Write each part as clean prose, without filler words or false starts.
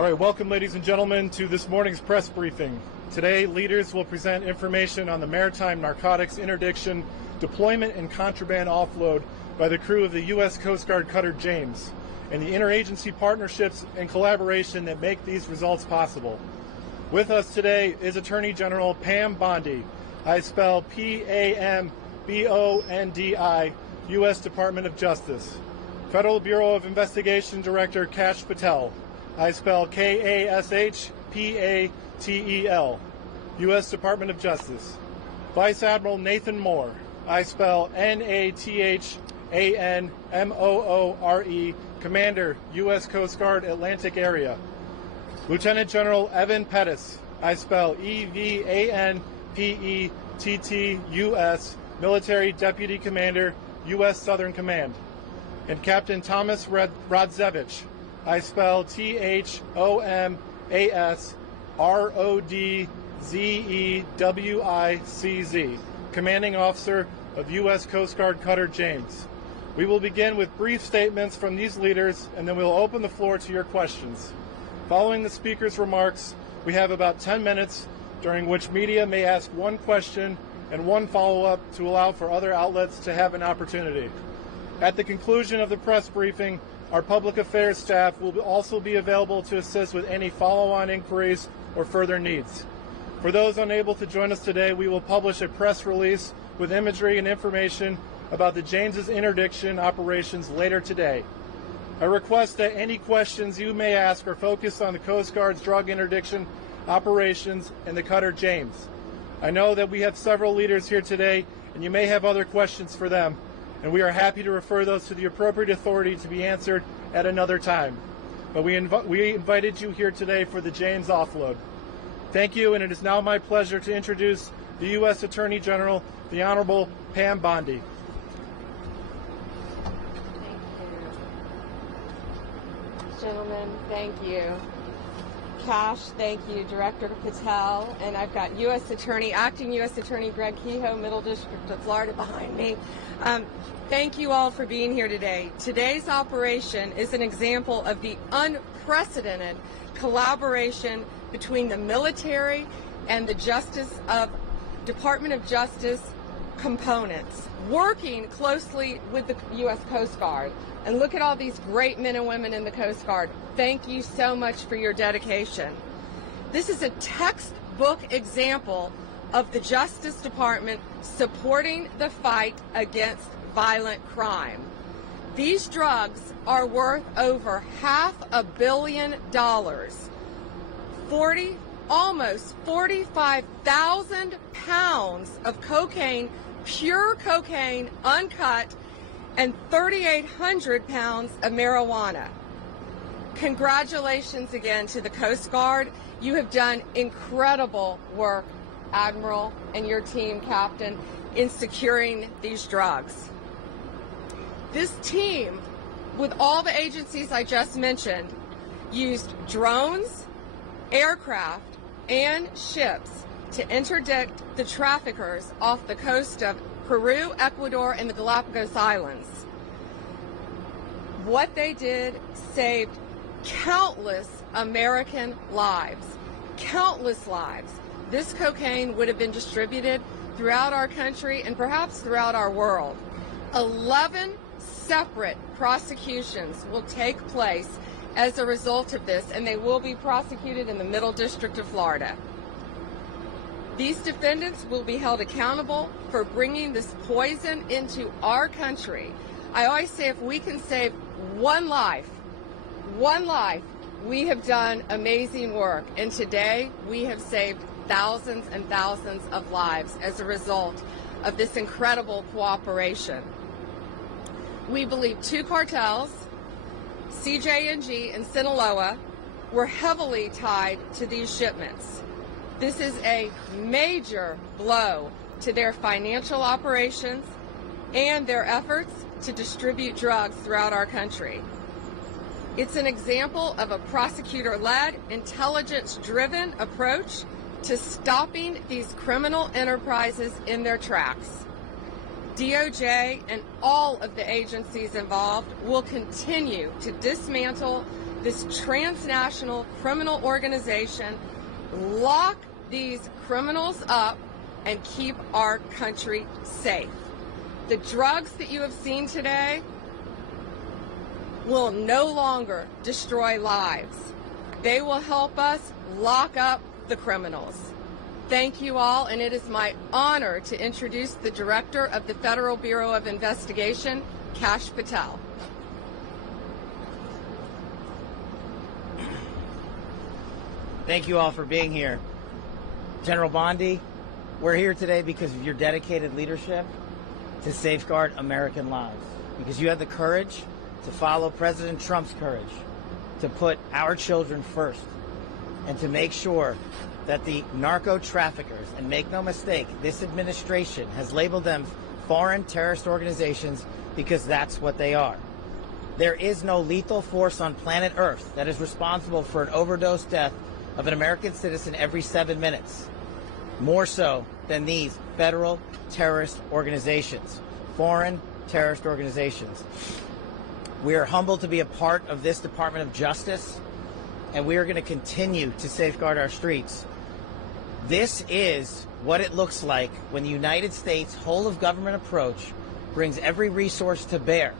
All right, welcome, ladies and gentlemen, to this morning's press briefing. Today, leaders will present information on the maritime narcotics interdiction, deployment, and contraband offload by the crew of the U.S. Coast Guard cutter James, and the interagency partnerships and collaboration that make these results possible. With us today is Attorney General Pam Bondi. I spell P-A-M-B-O-N-D-I, U.S. Department of Justice. Federal Bureau of Investigation Director Kash Patel. I spell K-A-S-H-P-A-T-E-L, U.S. Department of Justice. Vice Admiral Nathan Moore. I spell N-A-T-H-A-N-M-O-O-R-E, Commander, U.S. Coast Guard, Atlantic Area. Lieutenant General Evan Pettis. I spell E-V-A-N-P-E-T-T-U-S, Military Deputy Commander, U.S. Southern Command. And Captain Thomas Rodzevich. I spell T-H-O-M-A-S-R-O-D-Z-E-W-I-C-Z, Commanding Officer of U.S. Coast Guard cutter James. We will begin with brief statements from these leaders, and then we'll open the floor to your questions. Following the speaker's remarks, we have about 10 minutes, during which media may ask one question and one follow-up to allow for other outlets to have an opportunity. At the conclusion of the press briefing, our public affairs staff will also be available to assist with any follow-on inquiries or further needs. For those unable to join us today, we will publish a press release with imagery and information about the James's interdiction operations later today. I request that any questions you may ask are focused on the Coast Guard's drug interdiction operations and the cutter James. I know that we have several leaders here today, and you may have other questions for them, and we are happy to refer those to the appropriate authority to be answered at another time. But we invited you here today for the James offload. Thank you, and it is now my pleasure to introduce the U.S. Attorney General, the Honorable Pam Bondi. Gentlemen, thank you. Kash, thank you. Director Patel, and I've got Acting U.S. Attorney Greg Kehoe, Middle District of Florida behind me. Thank you all for being here today. Today's operation is an example of the unprecedented collaboration between the military and the Department of Justice components, working closely with the U.S. Coast Guard. And look at all these great men and women in the Coast Guard. Thank you so much for your dedication. This is a textbook example of the Justice Department supporting the fight against violent crime. These drugs are worth over $500 million. Almost 45,000 pounds of cocaine, pure cocaine, uncut, and 3,800 pounds of marijuana. Congratulations again to the Coast Guard. You have done incredible work, Admiral, and your team, Captain, in securing these drugs. This team, with all the agencies I just mentioned, used drones, aircraft, and ships to interdict the traffickers off the coast of Peru, Ecuador, and the Galapagos Islands. What they did saved countless American lives. Countless lives. This cocaine would have been distributed throughout our country and perhaps throughout our world. 11 separate prosecutions will take place as a result of this, and they will be prosecuted in the Middle District of Florida. These defendants will be held accountable for bringing this poison into our country. I always say if we can save one life, we have done amazing work. And today we have saved thousands and thousands of lives as a result of this incredible cooperation. We believe two cartels, CJNG and Sinaloa, were heavily tied to these shipments. This is a major blow to their financial operations and their efforts to distribute drugs throughout our country. It's an example of a prosecutor-led, intelligence-driven approach to stopping these criminal enterprises in their tracks. DOJ and all of the agencies involved will continue to dismantle this transnational criminal organization, lock these criminals up, and keep our country safe. The drugs that you have seen today will no longer destroy lives. They will help us lock up the criminals. Thank you all, and it is my honor to introduce the Director of the Federal Bureau of Investigation, Kash Patel. Thank you all for being here. General Bondi, we're here today because of your dedicated leadership to safeguard American lives, because you had the courage to follow President Trump's courage to put our children first and to make sure that the narco traffickers, and make no mistake, this administration has labeled them foreign terrorist organizations because that's what they are. There is no lethal force on planet Earth that is responsible for an overdose death of an American citizen every 7 minutes, more so than these federal terrorist organizations, foreign terrorist organizations. We are humbled to be a part of this Department of Justice, and we are going to continue to safeguard our streets. This is what it looks like when the United States whole-of-government approach brings every resource to bear,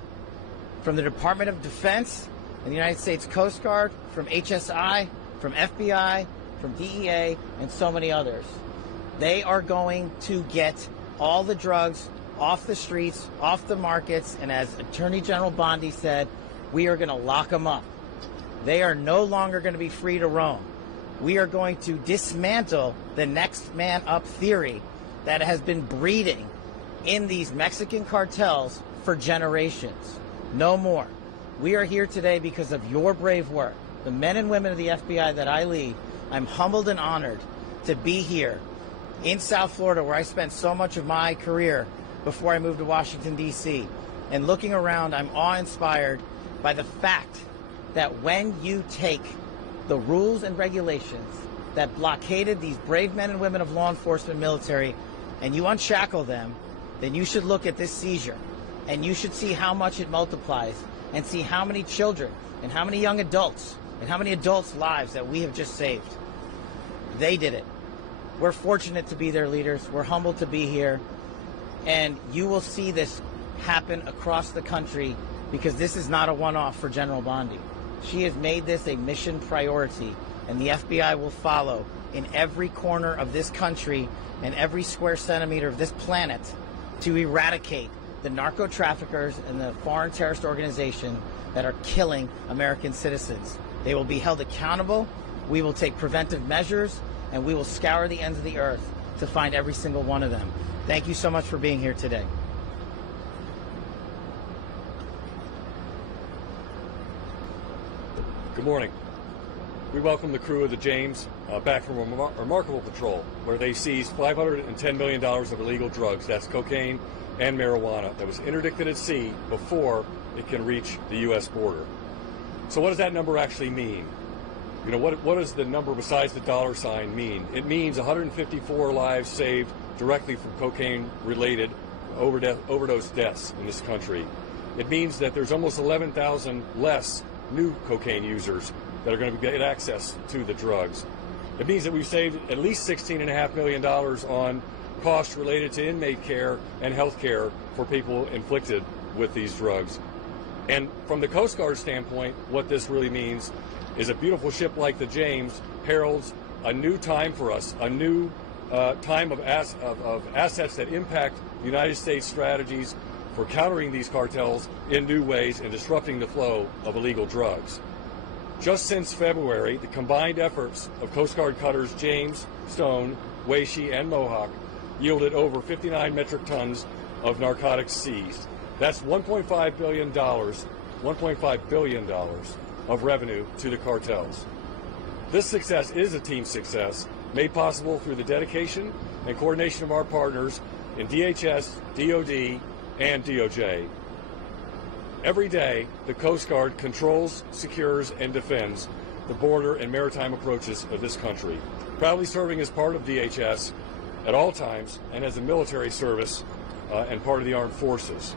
from the Department of Defense and the United States Coast Guard, from HSI, from FBI, from DEA, and so many others. They are going to get all the drugs off the streets, off the markets, and as Attorney General Bondi said, we are going to lock them up. They are no longer going to be free to roam. We are going to dismantle the next man up theory that has been breeding in these Mexican cartels for generations. No more. We are here today because of your brave work. The men and women of the FBI that I lead, I'm humbled and honored to be here in South Florida, where I spent so much of my career before I moved to Washington, D.C. And looking around, I'm awe-inspired by the fact that when you take the rules and regulations that blockaded these brave men and women of law enforcement military and you unshackle them, then you should look at this seizure and you should see how much it multiplies and see how many children and how many young adults and how many adults' lives that we have just saved. They did it. We're fortunate to be their leaders. We're humbled to be here. And you will see this happen across the country because this is not a one-off for General Bondi. She has made this a mission priority, and the FBI will follow in every corner of this country and every square centimeter of this planet to eradicate the narco traffickers and the foreign terrorist organization that are killing American citizens. They will be held accountable. We will take preventive measures, and we will scour the ends of the earth to find every single one of them. Thank you so much for being here today. Good morning. We welcome the crew of the James back from a remarkable patrol where they seized $510 million of illegal drugs, that's cocaine and marijuana, that was interdicted at sea before it can reach the U.S. border. So what does that number actually mean? You know, what does the number besides the dollar sign mean? It means 154 lives saved directly from cocaine-related overdose deaths in this country. It means that there's almost 11,000 less new cocaine users that are going to get access to the drugs. It means that we've saved at least $16.5 million on costs related to inmate care and health care for people inflicted with these drugs. And from the Coast Guard standpoint, what this really means is a beautiful ship like the James heralds a new time for us, a new time of assets that impact the United States strategies for countering these cartels in new ways and disrupting the flow of illegal drugs. Just since February, the combined efforts of Coast Guard cutters James, Stone, Weishi, and Mohawk yielded over 59 metric tons of narcotics seized. That's $1.5 billion of revenue to the cartels. This success is a team success made possible through the dedication and coordination of our partners in DHS, DOD, and DOJ. Every day, the Coast Guard controls, secures, and defends the border and maritime approaches of this country, proudly serving as part of DHS at all times and as a military service and part of the armed forces.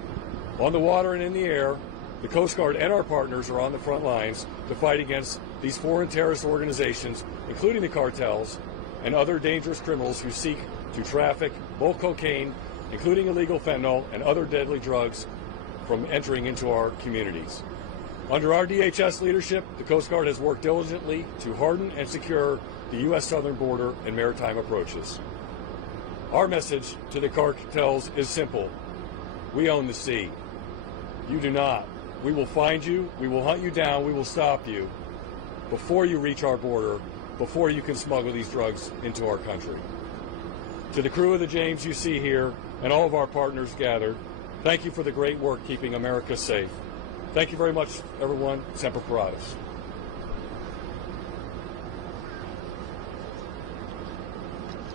On the water and in the air, The Coast Guard and our partners are on the front lines to fight against these foreign terrorist organizations, including the cartels and other dangerous criminals who seek to traffic bulk cocaine, including illegal fentanyl and other deadly drugs, from entering into our communities. Under our DHS leadership, the Coast Guard has worked diligently to harden and secure the U.S. southern border and maritime approaches. Our message to the cartels is simple. We own the sea. You do not. We will find you, we will hunt you down, we will stop you before you reach our border, before you can smuggle these drugs into our country. To the crew of the James you see here and all of our partners gathered, thank you for the great work keeping America safe. Thank you very much, everyone. Semper Paratus.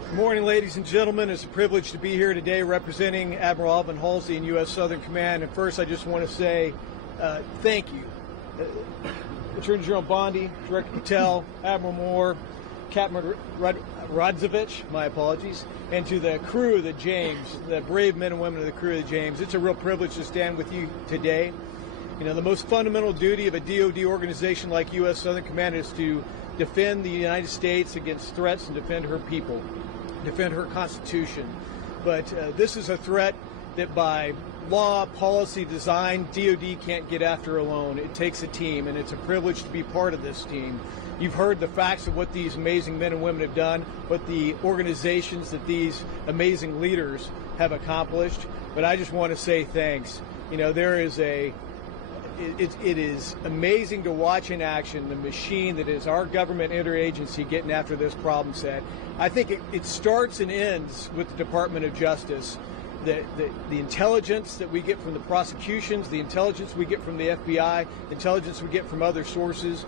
Good morning, ladies and gentlemen. It's a privilege to be here today representing Admiral Alvin Halsey in U.S. Southern Command. And first, I just want to say thank you. Attorney General Bondi, Director Patel, Admiral Moore, Captain Rodzovich, my apologies, and to the crew of the James, the brave men and women of the crew of the James. It's a real privilege to stand with you today. You know, the most fundamental duty of a DoD organization like U.S. Southern Command is to defend the United States against threats and defend her people, defend her Constitution. But this is a threat that by law, policy, design, DoD can't get after alone. It takes a team, and it's a privilege to be part of this team. You've heard the facts of what these amazing men and women have done, what the organizations that these amazing leaders have accomplished. But I just want to say thanks. You know, there is it is amazing to watch in action the machine that is our government interagency getting after this problem set. I think it starts and ends with the Department of Justice. The intelligence that we get from the prosecutions, the intelligence we get from the FBI, the intelligence we get from other sources,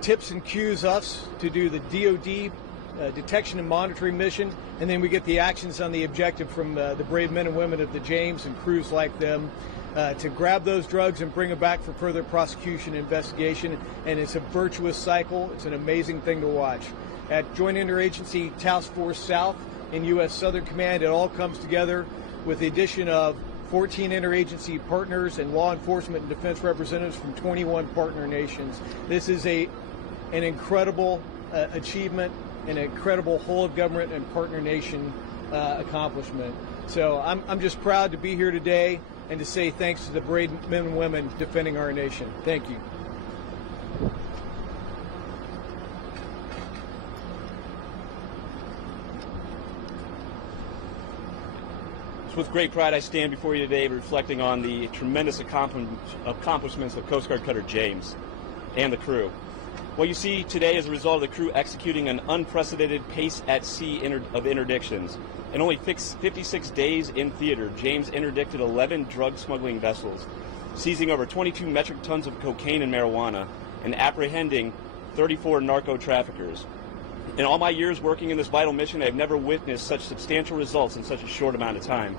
tips and cues us to do the DoD detection and monitoring mission, and then we get the actions on the objective from the brave men and women of the James and crews like them to grab those drugs and bring them back for further prosecution and investigation. And it's a virtuous cycle. It's an amazing thing to watch. At Joint Interagency Task Force South in U.S. Southern Command, it all comes together with the addition of 14 interagency partners and law enforcement and defense representatives from 21 partner nations. This is an incredible achievement, an incredible whole of government and partner nation accomplishment. So I'm just proud to be here today and to say thanks to the brave men and women defending our nation. Thank you. It's with great pride I stand before you today reflecting on the tremendous accomplishments of Coast Guard Cutter James and the crew. What you see today is a result of the crew executing an unprecedented pace at sea of interdictions. In only 56 days in theater, James interdicted 11 drug smuggling vessels, seizing over 22 metric tons of cocaine and marijuana, and apprehending 34 narco traffickers. In all my years working in this vital mission, I have never witnessed such substantial results in such a short amount of time.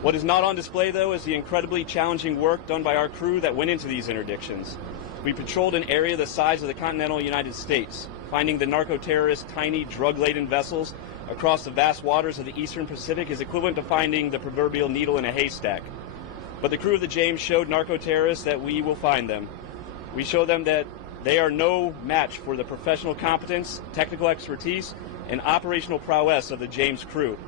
What is not on display, though, is the incredibly challenging work done by our crew that went into these interdictions. We patrolled an area the size of the continental United States, finding the narco-terrorists' tiny, drug-laden vessels across the vast waters of the eastern Pacific is equivalent to finding the proverbial needle in a haystack. But the crew of the James showed narco-terrorists that we will find them. We show them that they are no match for the professional competence, technical expertise, and operational prowess of the James crew.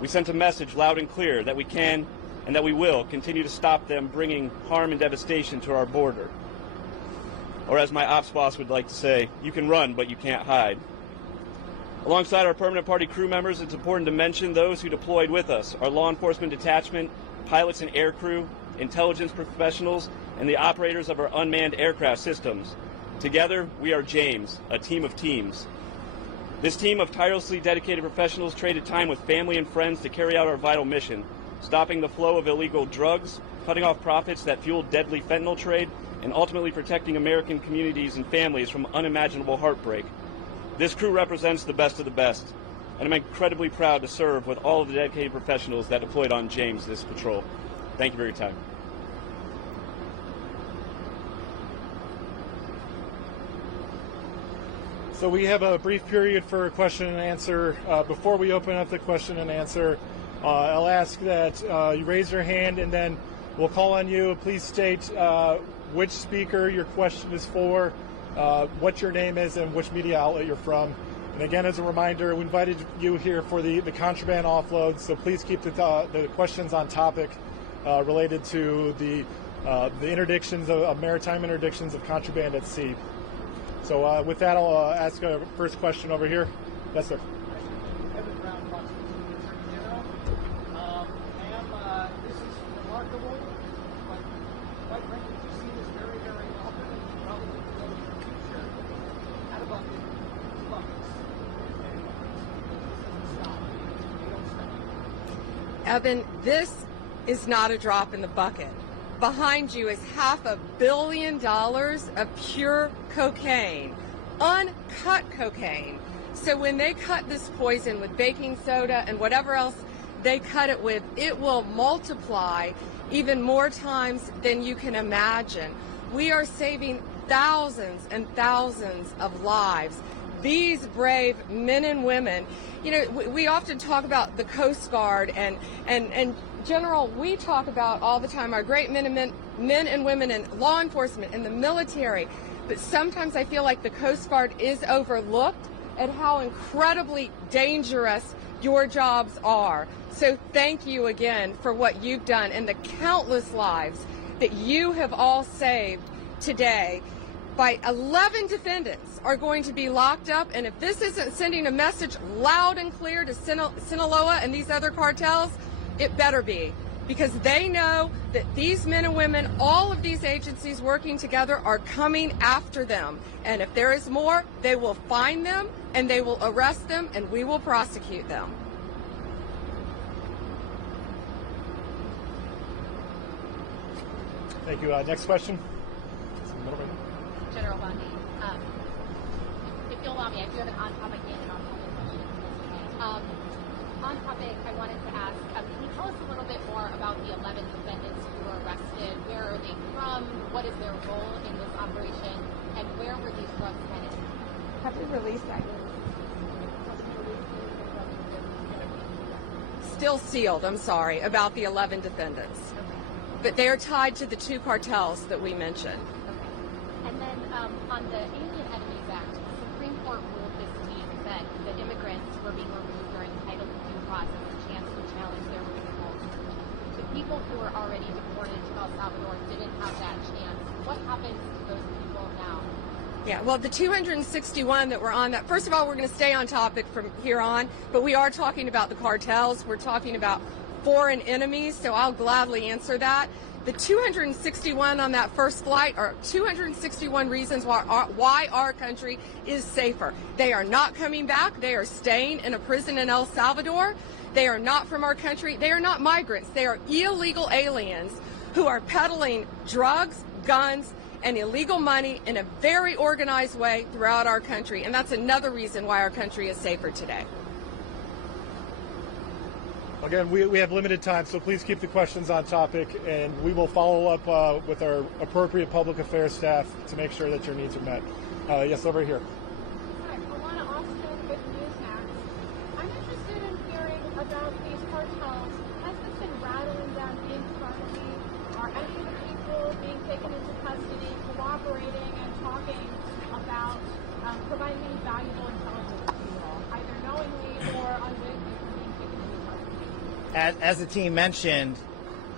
We sent a message loud and clear that we can and that we will continue to stop them bringing harm and devastation to our border. Or as my ops boss would like to say, you can run, but you can't hide. Alongside our permanent party crew members, it's important to mention those who deployed with us, our law enforcement detachment, pilots and air crew, intelligence professionals, and the operators of our unmanned aircraft systems. Together, we are James, a team of teams. This team of tirelessly dedicated professionals traded time with family and friends to carry out our vital mission, stopping the flow of illegal drugs, cutting off profits that fueled deadly fentanyl trade, and ultimately protecting American communities and families from unimaginable heartbreak. This crew represents the best of the best, and I'm incredibly proud to serve with all of the dedicated professionals that deployed on James this patrol. Thank you for your time. So we have a brief period for question and answer. Before we open up the question and answer, I'll ask that you raise your hand and then We'll call on you. Please state which speaker your question is for, what your name is, and which media outlet you're from. And again, as a reminder, we invited you here for the contraband offload, so please keep the questions on topic related to the interdictions of maritime interdictions of contraband at sea. So with that, I'll ask a first question over here. Yes, sir. This is remarkable, but quite frankly, you see this very, very often, and you probably will in the future. Out of buckets. Evan, this is not a drop in the bucket. Behind you is $500 million of pure cocaine, uncut cocaine. So when they cut this poison with baking soda and whatever else they cut it with, it will multiply even more times than you can imagine. We are saving thousands and thousands of lives. These brave men and women, you know, we often talk about the Coast Guard and General, we talk about all the time our great men and women in law enforcement and the military, but sometimes I feel like the Coast Guard is overlooked at how incredibly dangerous your jobs are. So thank you again for what you've done and the countless lives that you have all saved today. By 11 defendants are going to be locked up, and if this isn't sending a message loud and clear to Sinaloa and these other cartels, it better be, because they know that these men and women, all of these agencies working together, are coming after them. And if there is more, they will find them and they will arrest them and we will prosecute them. Thank you. Next question. General Bondi. If you'll allow me, I do have an on-topic and an off-topic question. On topic, I wanted to ask, can you tell us a little bit more about the 11 defendants who were arrested? Where are they from? What is their role in this operation? And where were these drugs headed? Have we released that? Still sealed, I'm sorry, about the 11 defendants. Okay. But they are tied to the two cartels that we mentioned. Okay. And then on the Alien Enemies Act, the Supreme Court ruled this week that the immigrants were being removed or entitled to due process, a chance to challenge their removal. The people who were already deported to El Salvador didn't have that chance. What happens to those people now? Yeah, well, the 261 that were on that, first of all, we're going to stay on topic from here on, but we are talking about the cartels. We're talking about foreign enemies, so I'll gladly answer that. The 261 on that first flight are 261 reasons why our country is safer. They are not coming back. They are staying in a prison in El Salvador. They are not from our country. They are not migrants. They are illegal aliens who are peddling drugs, guns, and illegal money in a very organized way throughout our country. And that's another reason why our country is safer today. Again, we have limited time, so please keep the questions on topic, and we will follow up with our appropriate public affairs staff to make sure that your needs are met. Yes, over here. Hi, Alana Austin with Newsmax. I'm interested in hearing about these cartels. Has this been rattling down internally? Are any of the people being taken into custody cooperating and talking about providing any valuable intelligence to you all, either knowingly or unwittingly from being taken into custody? As the team mentioned,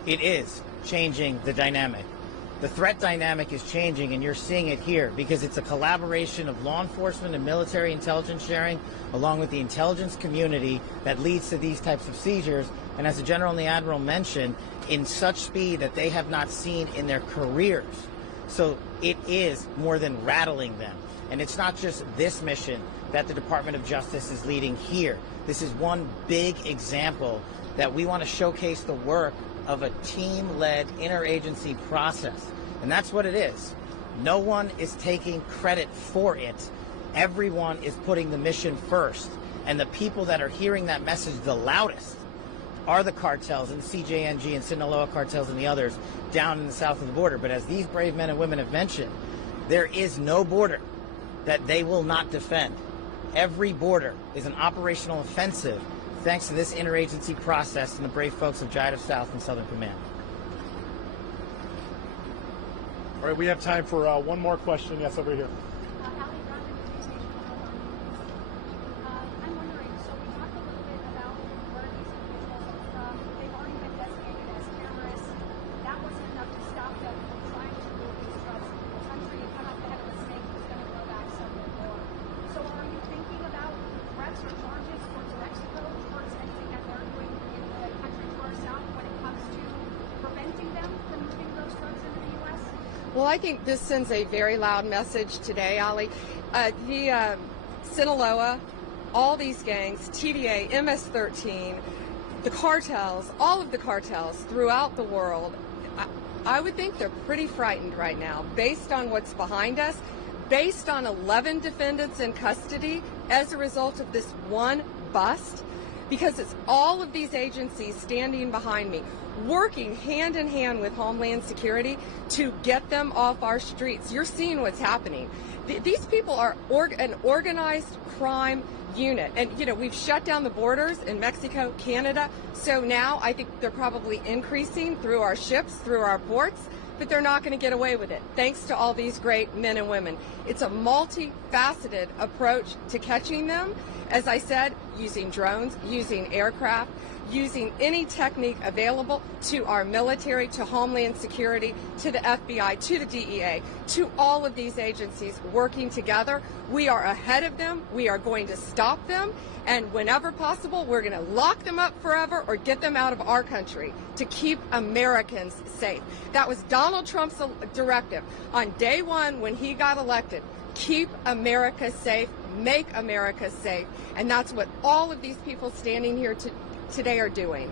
it is changing the dynamic. The threat dynamic is changing, and you're seeing it here because it's a collaboration of law enforcement and military intelligence sharing along with the intelligence community that leads to these types of seizures. And as the General and the Admiral mentioned, in such speed that they have not seen in their careers. So it is more than rattling them. And it's not just this mission that the Department of Justice is leading here. This is one big example that we want to showcase the work of a team-led interagency process. And that's what it is. No one is taking credit for it. Everyone is putting the mission first. And the people that are hearing that message the loudest are the cartels and CJNG and Sinaloa cartels and the others down in the south of the border. But as these brave men and women have mentioned, there is no border that they will not defend. Every border is an operational offensive thanks to this interagency process and the brave folks of JIDF South and Southern Command. All right, we have time for one more question. Yes, over here. I'm wondering, so we talked a little bit about where these individuals are from. They've already been designated as terrorists. That wasn't enough to stop them from trying to move these drugs into the country and come out the head of a snake who's going to grow back somewhere more. So are you thinking about threats or charges towards Mexico, towards anything that they're doing in the country to our south when it comes to preventing them from moving those drugs into the U.S.? Well, I think this sends a very loud message today, Ali. Sinaloa, all these gangs, TVA, MS-13, the cartels, all of the cartels throughout the world, I would think they're pretty frightened right now based on what's behind us, based on 11 defendants in custody as a result of this one bust, because it's all of these agencies standing behind me, working hand in hand with Homeland Security to get them off our streets. You're seeing what's happening. These people are an organized crime unit. And, you know, we've shut down the borders in Mexico, Canada. So now I think they're probably increasing through our ships, through our ports, but they're not going to get away with it, thanks to all these great men and women. It's a multifaceted approach to catching them. As I said, using drones, using aircraft, using any technique available to our military, to Homeland Security, to the FBI, to the DEA, to all of these agencies working together. We are ahead of them. We are going to stop them. And whenever possible, we're going to lock them up forever or get them out of our country to keep Americans safe. That was Donald Trump's directive on day one when he got elected. Keep America safe, make America safe. And that's what all of these people standing here today are doing.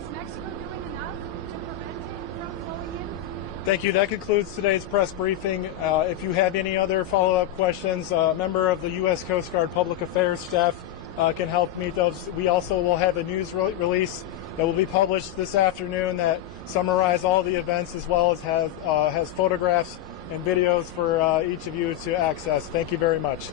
Is Mexico doing enough to prevent it from flowing in? Thank you. That concludes today's press briefing. If you have any other follow-up questions, a member of the U.S. Coast Guard Public Affairs staff can help meet those. We also will have a news release that will be published this afternoon that summarize all the events, as well as has photographs and videos for each of you to access. Thank you very much.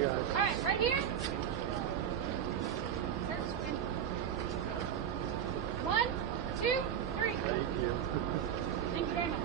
All right, right here. One, two, three. Thank you. Thank you very much.